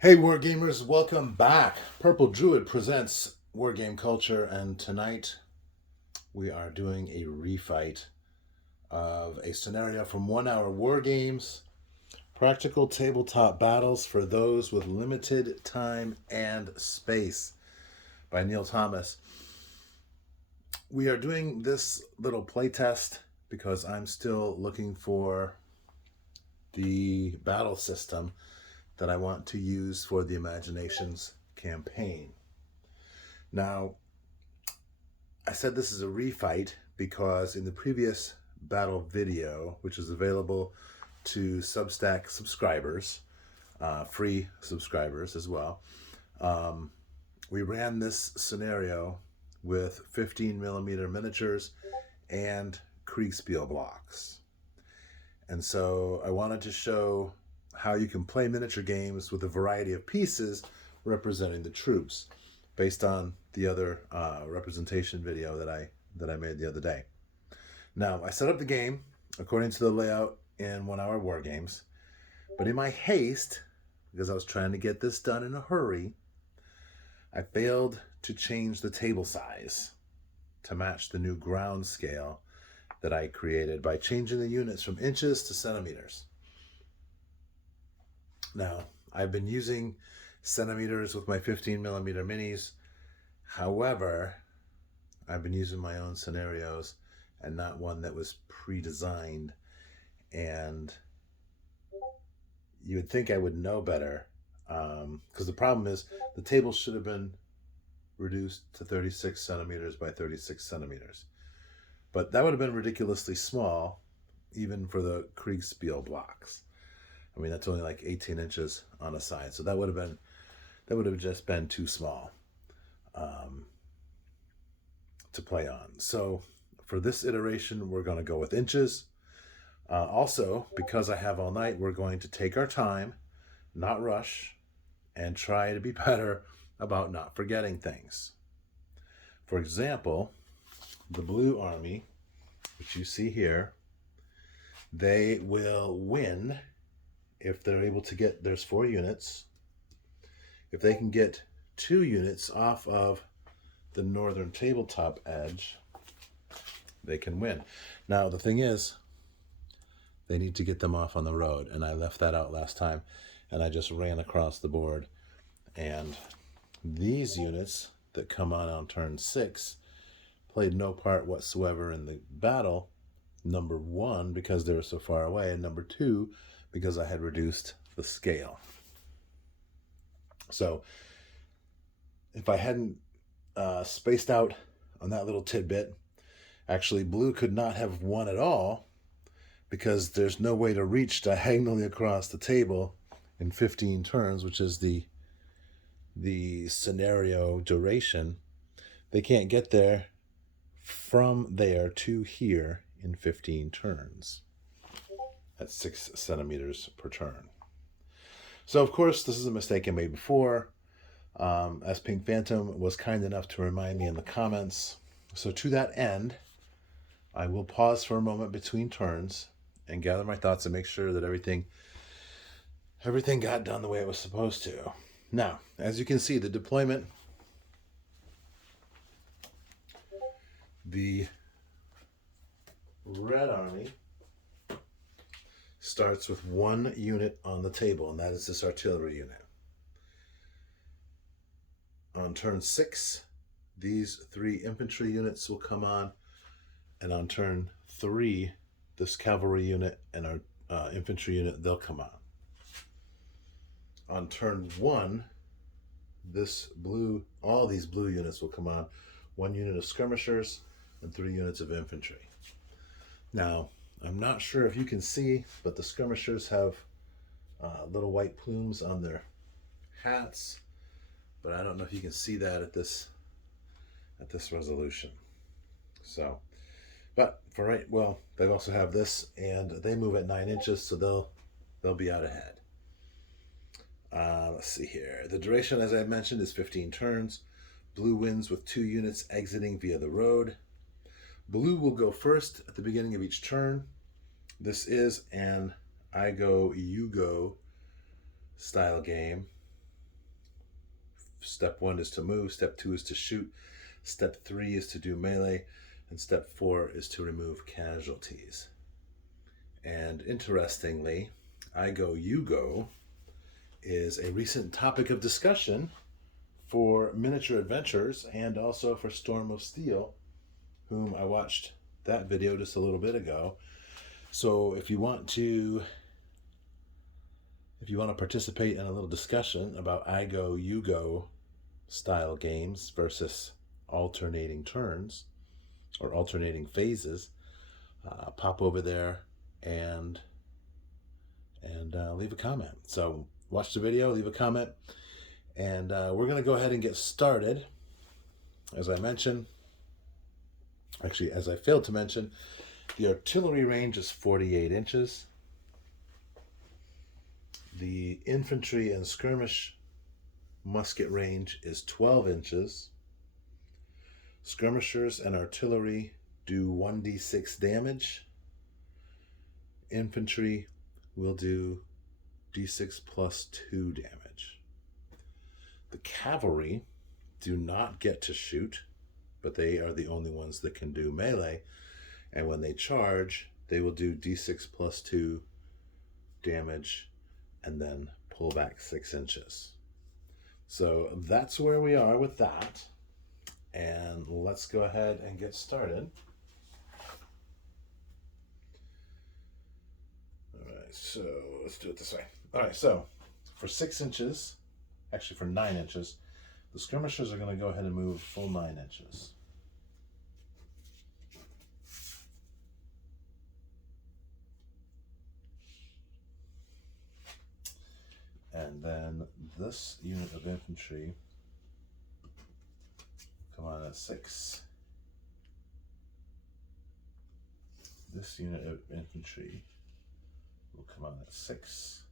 Hey Wargamers, welcome back. Purple Druid presents Wargame Culture, and tonight we are doing a refight of a scenario from 1 Hour Wargames, practical tabletop battles for those with limited time and space by Neil Thomas. We are doing this little playtest because I'm still looking for the battle system that I want to use for the Imaginations campaign. Now, I said this is a refight because in the previous battle video, which is available to Substack subscribers, free subscribers as well, we ran this scenario with 15mm miniatures and Kriegspiel blocks. And so I wanted to show how you can play miniature games with a variety of pieces representing the troops based on the other representation video that I made the other day. Now, I set up the game according to the layout in 1 Hour Wargames, but in my haste, because I was trying to get this done in a hurry, I failed to change the table size to match the new ground scale that I created by changing the units from inches to centimeters. Now, I've been using centimeters with my 15mm minis. However, I've been using my own scenarios and not one that was pre-designed. And you would think I would know better, because the problem is the table should have been reduced to 36 centimeters by 36 centimeters. But that would have been ridiculously small, even for the Kriegspiel blocks. I mean, that's only like 18 inches on a side, so that would have just been too small to play on. So for this iteration, we're going to go with inches. Also, because I have all night, we're going to take our time, not rush, and try to be better about not forgetting things. For example, the Blue Army, which you see here, they will win if they're able to get, there's 4 units. If they can get 2 units off of the northern tabletop edge, they can win. Now, the thing is, they need to get them off on the road, and I left that out last time, and I just ran across the board. And these units that come on turn 6 played no part whatsoever in the battle. Number 1, because they were so far away, and number 2, because I had reduced the scale. So if I hadn't spaced out on that little tidbit, actually blue could not have won at all, because there's no way to reach diagonally across the table in 15 turns, which is the scenario duration. They can't get there from there to here in 15 turns at 6 centimeters per turn. So, of course, this is a mistake I made before, as Pink Phantom was kind enough to remind me in the comments. So to that end, I will pause for a moment between turns and gather my thoughts and make sure that everything got done the way it was supposed to. Now, as you can see, the deployment, the Red Army starts with 1 unit on the table, and that is this artillery unit. On turn 6, these 3 infantry units will come on, and on turn 3, this cavalry unit and our infantry unit, they'll come on. On turn 1, all these blue units will come on. 1 unit of skirmishers and 3 units of infantry. Now, I'm not sure if you can see, but the skirmishers have little white plumes on their hats, but I don't know if you can see that at this resolution. So, but for right, well, they also have this, and they move at 9 inches, so they'll be out ahead. Let's see here. The duration, as I mentioned, is 15 turns. Blue wins with 2 units exiting via the road. Blue will go first at the beginning of each turn. This is an I go, you go style game. Step 1 is to move, step 2 is to shoot, step 3 is to do melee, and step 4 is to remove casualties. And interestingly, I Go, You Go is a recent topic of discussion for Miniature Adventures and also for Storm of Steel, whom I watched that video just a little bit ago. So if you want to participate in a little discussion about I Go, You Go style games versus alternating turns or alternating phases, pop over there and leave a comment. So watch the video, leave a comment, and we're going to go ahead and get started. As I mentioned, actually, as I failed to mention, the artillery range is 48 inches. The infantry and skirmish musket range is 12 inches. Skirmishers and artillery do 1d6 damage. Infantry will do d6 plus 2 damage. The cavalry do not get to shoot, but they are the only ones that can do melee. And when they charge, they will do d6 plus 2 damage and then pull back 6 inches. So that's where we are with that. And let's go ahead and get started. All right, so let's do it this way. All right, so for 6 inches, actually for 9 inches, the skirmishers are going to go ahead and move full 9 inches. And then this unit of infantry will come on at 6. This unit of infantry will come on at 6.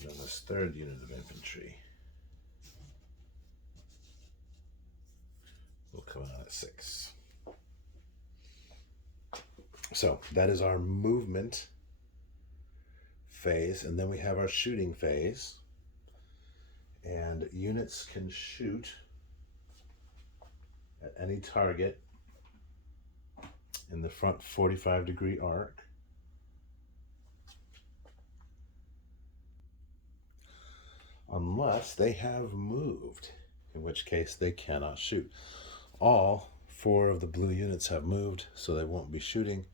And then this third unit of infantry will come on at 6. So that is our movement phase, and then we have our shooting phase. And units can shoot at any target in the front 45-degree arc. Unless they have moved, in which case they cannot shoot. All 4 of the blue units have moved, so they won't be shooting.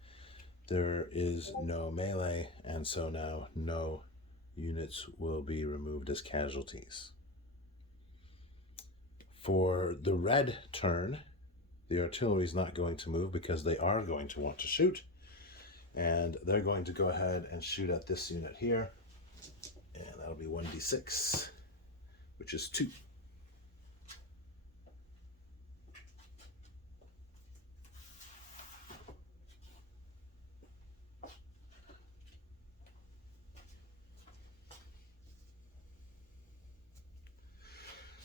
There is no melee, and so now no units will be removed as casualties. For the red turn, the artillery is not going to move because they are going to want to shoot, and they're going to go ahead and shoot at this unit here, and that'll be 1d6, which is 2.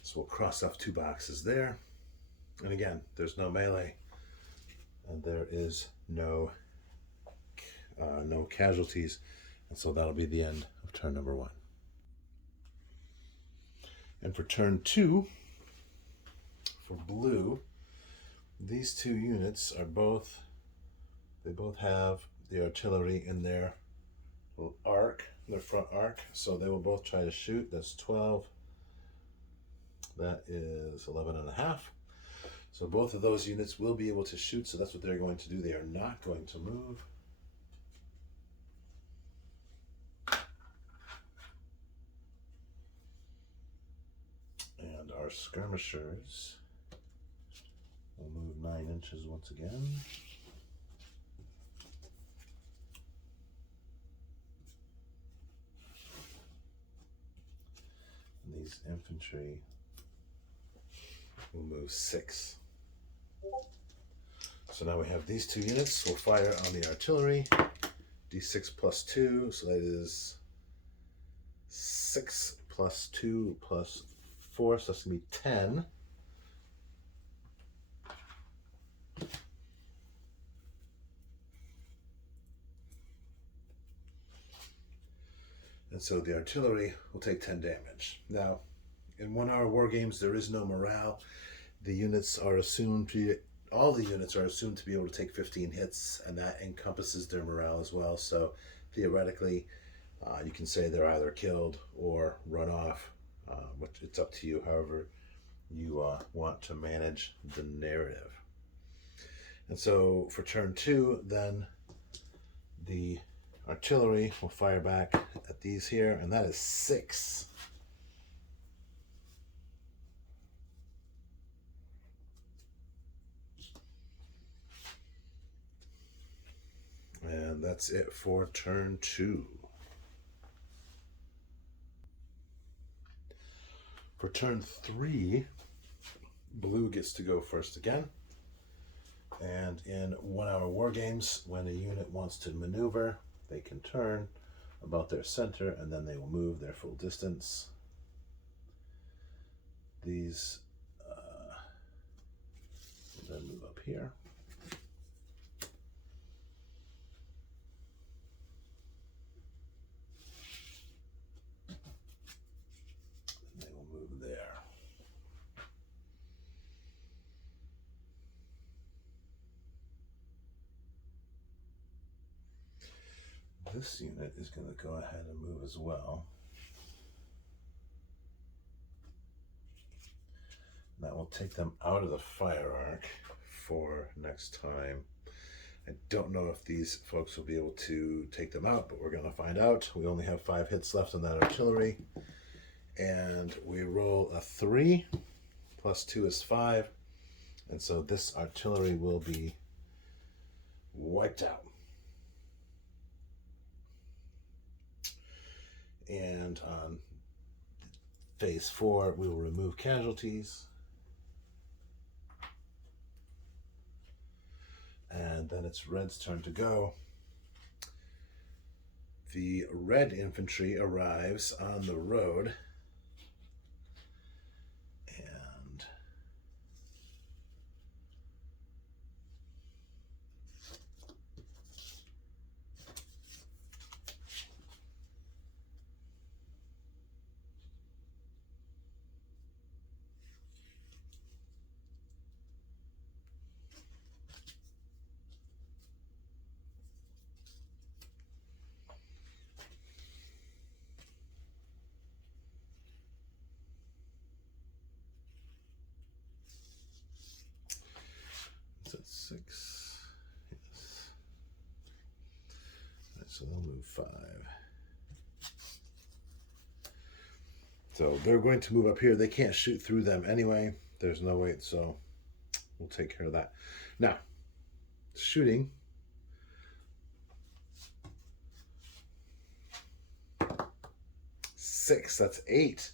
So we'll cross off 2 boxes there. And again, there's no melee, and there is no casualties, and so that'll be the end of turn number 1. And for turn 2, for blue, these 2 units are both have the artillery in their little arc, their front arc, so they will both try to shoot. That's 12. That is 11 and a half. So both of those units will be able to shoot, so that's what they're going to do. They are not going to move. And our skirmishers will move 9 inches once again. And these infantry will move 6. So now we have these 2 units. We'll fire on the artillery. D6 plus 2, so that is 6 plus 2 plus 4, so that's going to be 10. And so the artillery will take 10 damage. Now, in 1 hour war games, there is no morale. The units are assumed to, all the units are assumed to be able to take 15 hits, and that encompasses their morale as well. So theoretically, you can say they're either killed or run off, which it's up to you, however you want to manage the narrative. And so for turn 2, then the artillery will fire back at these here, and that is 6. And that's it for turn 2. For turn 3, blue gets to go first again. And in 1 hour war games, when a unit wants to maneuver, they can turn about their center, and then they will move their full distance. These will then move up here. And they will move there. This unit is going to go ahead and move as well. That will take them out of the fire arc for next time. I don't know if these folks will be able to take them out, but we're going to find out. We only have 5 hits left on that artillery. And we roll a 3, plus 2 is 5. And so this artillery will be wiped out. And on phase 4, we will remove casualties. And then it's red's turn to go. The red infantry arrives on the road. And so 6. Yes. All right, so they'll move 5. So they're going to move up here. They can't shoot through them anyway. There's no way, so we'll take care of that. Now, shooting. Six, that's 8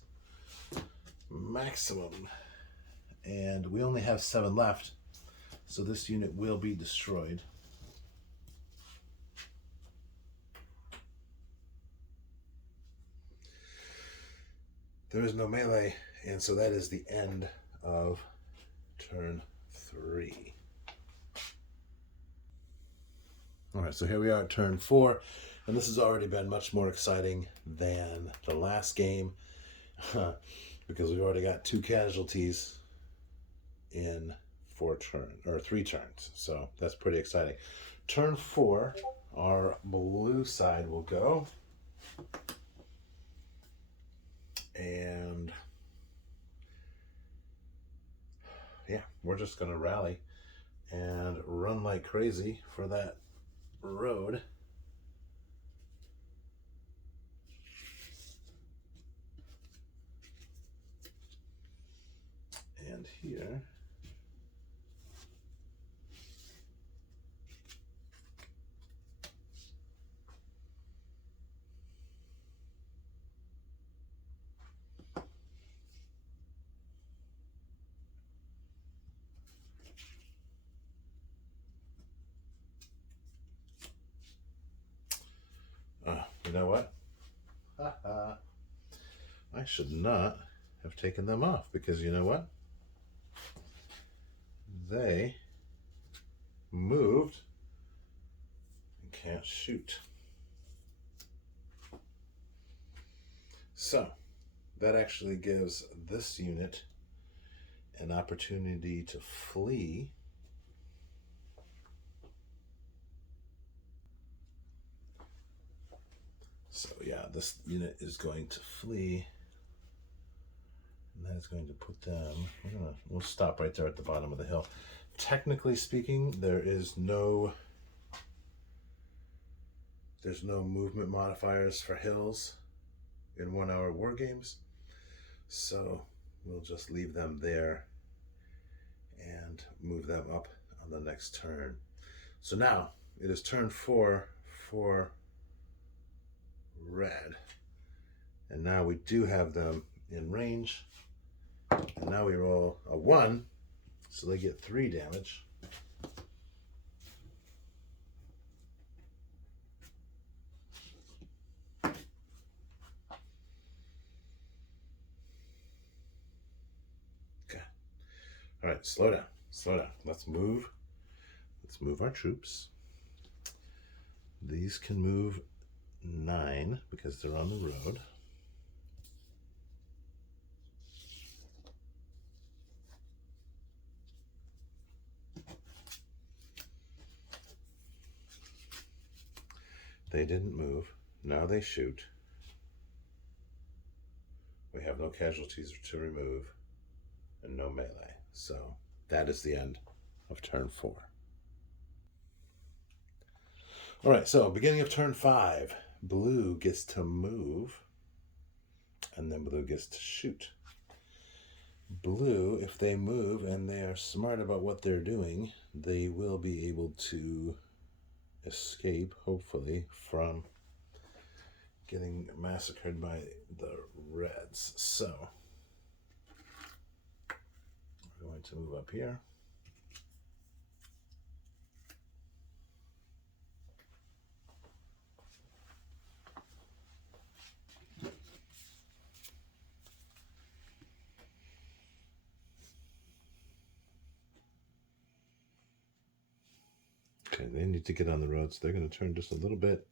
maximum. And we only have 7 left, so this unit will be destroyed. There is no melee, and so that is the end of turn 3. All right, so here we are at turn 4, and this has already been much more exciting than the last game because we've already got 2 casualties in 3 turns, so that's pretty exciting. Turn 4, our blue side will go. And yeah, we're just going to rally and run like crazy for that road. And here. You know what? I should not have taken them off because you know what? They moved and can't shoot. So that actually gives this unit an opportunity to flee. So yeah, this unit is going to flee. And that is going to put them, we'll stop right there at the bottom of the hill. Technically speaking, there's no movement modifiers for hills in 1 hour war games. So we'll just leave them there and move them up on the next turn. So now it is turn 4 for red. And now we do have them in range. And now we roll a 1, so they get 3 damage. Okay. All right, slow down, slow down. Let's move our troops. These can move 9 because they're on the road. They didn't move. Now they shoot. We have no casualties to remove and no melee. So that is the end of turn 4. All right, so beginning of turn 5, blue gets to move and then blue gets to shoot. Blue, if they move and they are smart about what they're doing, they will be able to escape, hopefully, from getting massacred by the reds. So we're going to move up here. Okay, they need to get on the road, so they're going to turn just a little bit.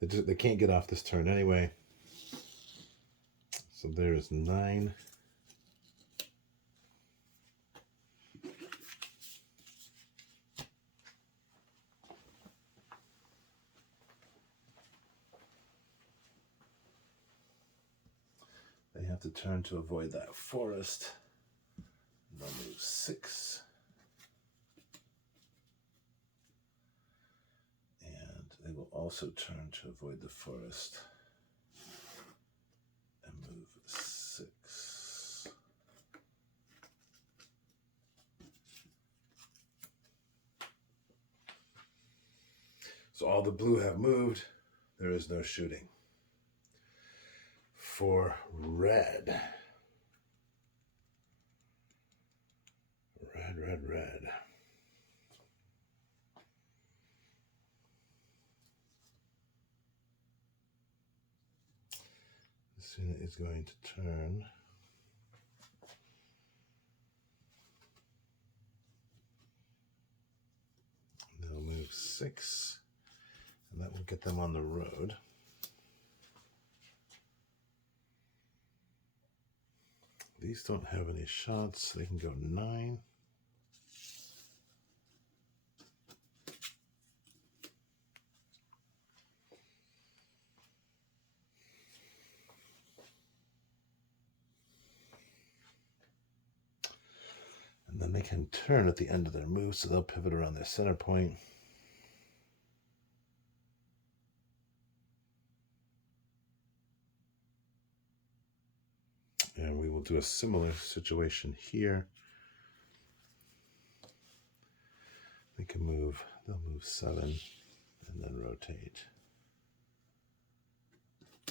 They can't get off this turn anyway. So there is 9. They have to turn to avoid that forest. They'll move 6. And they will also turn to avoid the forest and move 6. So all the blue have moved. There is no shooting. For red. Red. This unit is going to turn. They'll move 6, and that will get them on the road. These don't have any shots. They can go 9. And then they can turn at the end of their move, so they'll pivot around their center point. And we will do a similar situation here. They can move, they'll move 7 and then rotate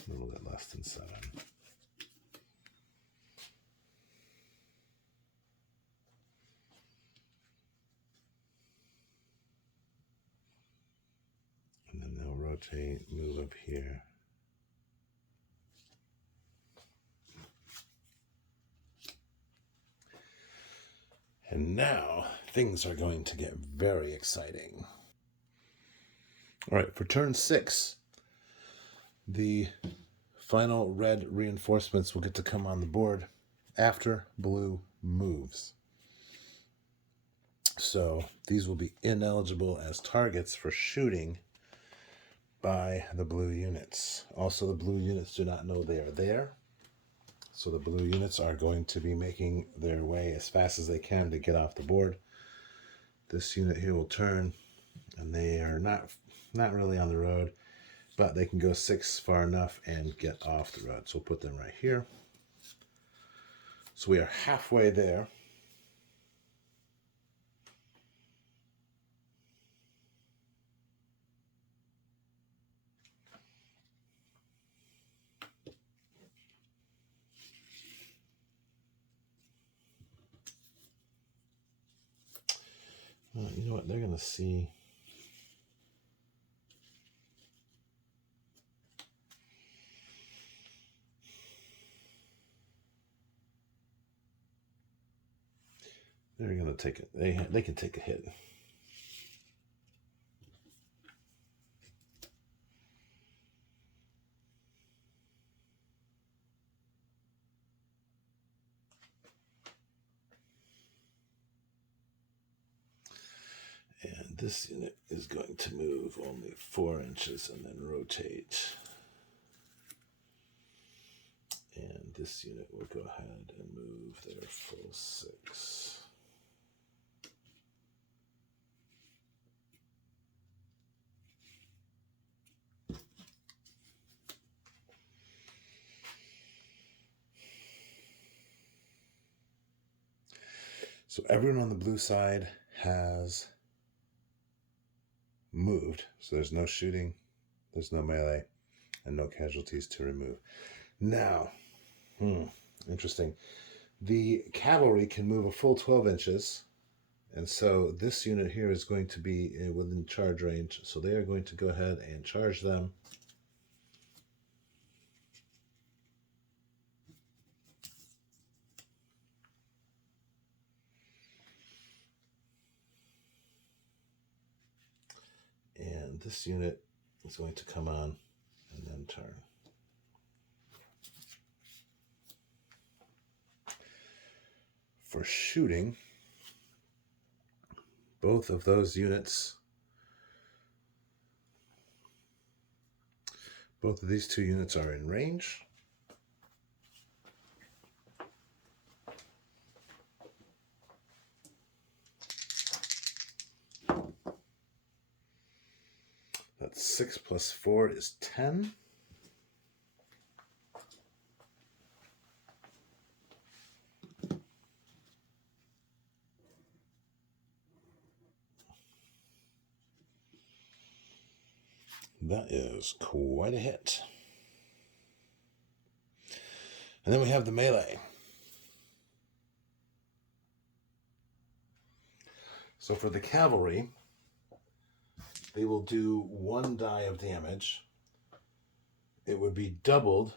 a little bit less than 7. And then they'll rotate, move up here. And now things are going to get very exciting. All right, for turn 6, the final red reinforcements will get to come on the board after blue moves. So these will be ineligible as targets for shooting by the blue units. Also, the blue units do not know they are there. So the blue units are going to be making their way as fast as they can to get off the board. This unit here will turn, and they are not really on the road, but they can go 6 far enough and get off the road. So we'll put them right here. So we are halfway there. You know what? They're going to see. They're going to take it. They can take a hit. And this unit is going to move only 4 inches and then rotate. And this unit will go ahead and move their full 6. So everyone on the blue side has moved. So there's no shooting, there's no melee, and no casualties to remove. Now, interesting. The cavalry can move a full 12 inches. And so this unit here is going to be within charge range. So they are going to go ahead and charge them. And this unit is going to come on and then turn. For shooting, both of those units, both of these 2 units are in range. That's 6 plus 4 is 10. That is quite a hit. And then we have the melee. So for the cavalry, they will do 1 die of damage. It would be doubled.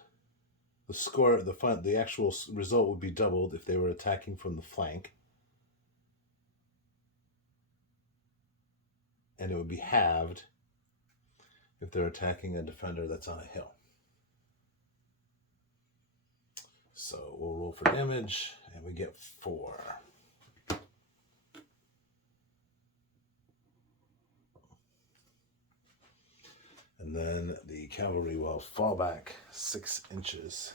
The score, the actual result would be doubled if they were attacking from the flank. And it would be halved if they're attacking a defender that's on a hill. So we'll roll for damage, and we get 4. And then the cavalry will fall back 6 inches.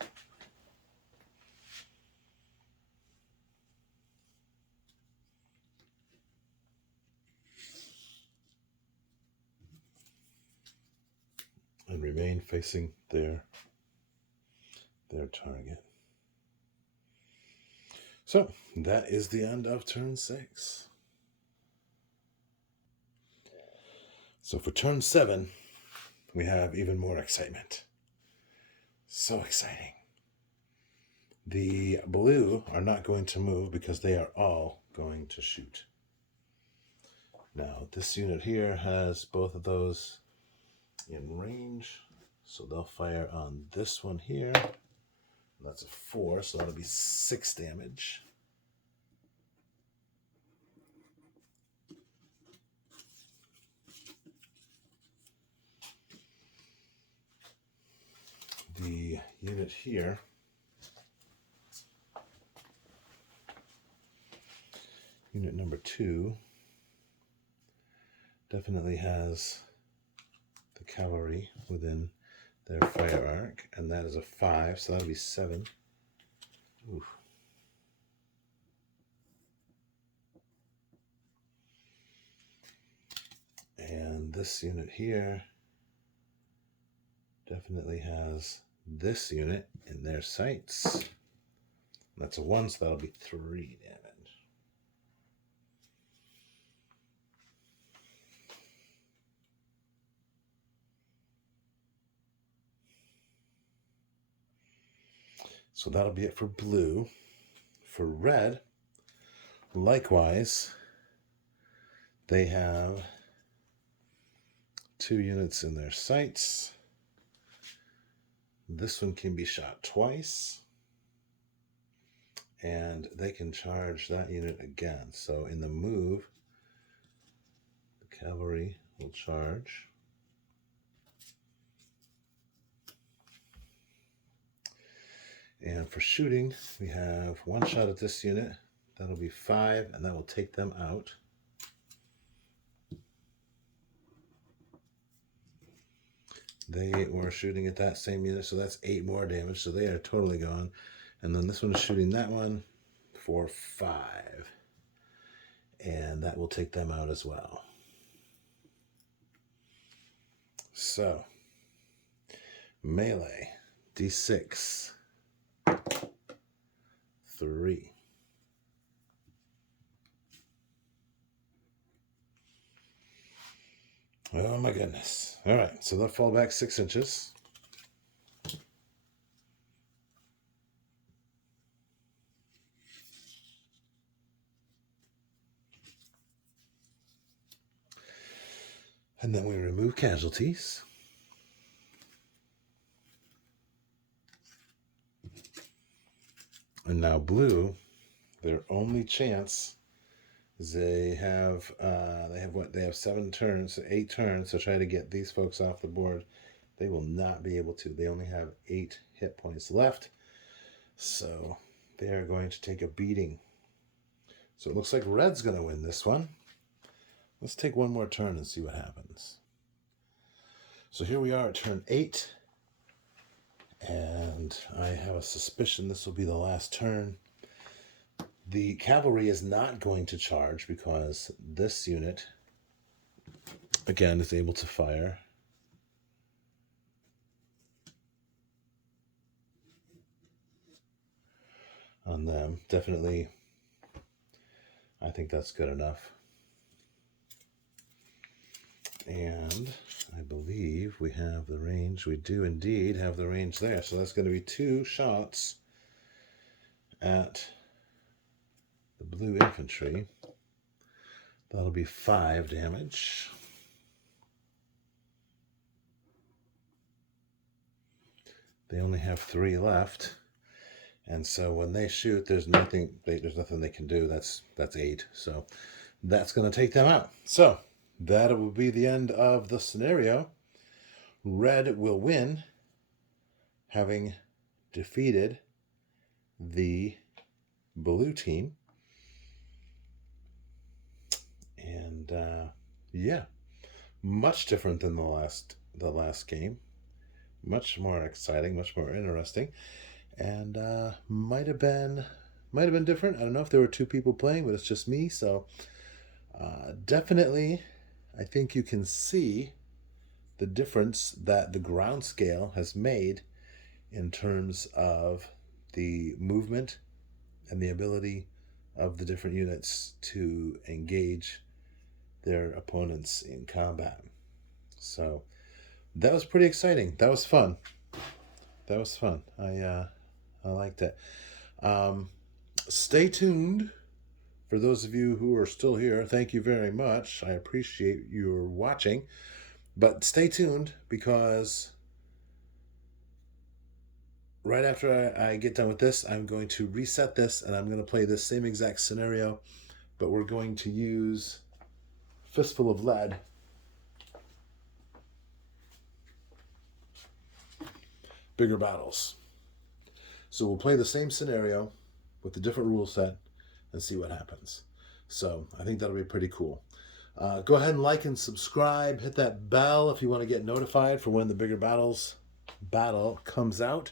And remain facing their target. So that is the end of turn 6. So for turn 7, we have even more excitement. So exciting. The blue are not going to move because they are all going to shoot. Now, this unit here has both of those in range. So they'll fire on this one here. That's a 4, so that'll be 6 damage. The unit here, unit number 2, definitely has the cavalry within their fire arc, and that is a 5, so that'll be 7. Oof. And this unit here definitely has this unit in their sights. That's a 1, so that'll be 3 damage. So that'll be it for blue. For red, likewise, they have 2 units in their sights. This one can be shot twice, and they can charge that unit again. So in the move, the cavalry will charge. And for shooting, we have 1 shot at this unit. That'll be 5, and that will take them out. They were shooting at that same unit, so that's 8 more damage, so they are totally gone. And then this one is shooting that one for 5. And that will take them out as well. So, melee, D6, 3. Oh my goodness. All right, so they'll fall back 6 inches. And then we remove casualties. And now blue, their only chance is they have 7 turns, 8 turns to try to get these folks off the board. They will not be able to. They only have 8 hit points left. So they are going to take a beating. So it looks like red's going to win this one. Let's take one more turn and see what happens. So here we are at turn 8. And I have a suspicion this will be the last turn. The cavalry is not going to charge because this unit, again, is able to fire. On them. Definitely, I think that's good enough. And I believe we have the range. We do indeed have the range there. So that's going to be 2 shots at the blue infantry. That'll be 5 damage. They only have 3 left. And so when they shoot, there's nothing they can do. That's 8. So that's going to take them out. So that will be the end of the scenario. Red will win, having defeated the blue team. And yeah, much different than the last game. Much more exciting, much more interesting, and might have been different. I don't know if there were 2 people playing, but it's just me. So definitely, I think you can see the difference that the ground scale has made in terms of the movement and the ability of the different units to engage their opponents in combat. So that was pretty exciting. That was fun. I liked it. Stay tuned. For those of you who are still here, thank you very much. I appreciate your watching. But stay tuned, because right after I get done with this, I'm going to reset this, and I'm going to play this same exact scenario, but we're going to use Fistful of Lead. Bigger battles. So we'll play the same scenario with a different rule set and see what happens. So I think that'll be pretty cool. Go ahead and like and subscribe. Hit that bell if you want to get notified for when the bigger battle comes out.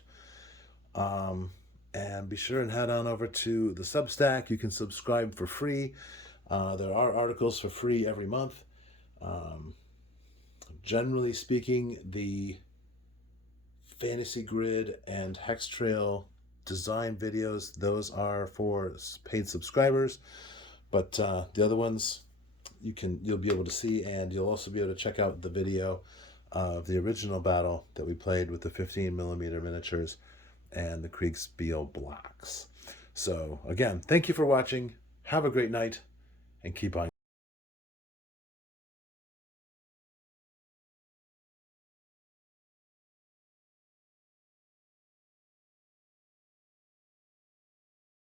And be sure and head on over to the Substack. You can subscribe for free. There are articles for free every month. Generally speaking, the Fantasy Grid and Hex Trail design videos, those are for paid subscribers. But the other ones you'll be able to see, and you'll also be able to check out the video of the original battle that we played with the 15mm miniatures and the Kriegspiel blocks. So again, thank you for watching. Have a great night and keep on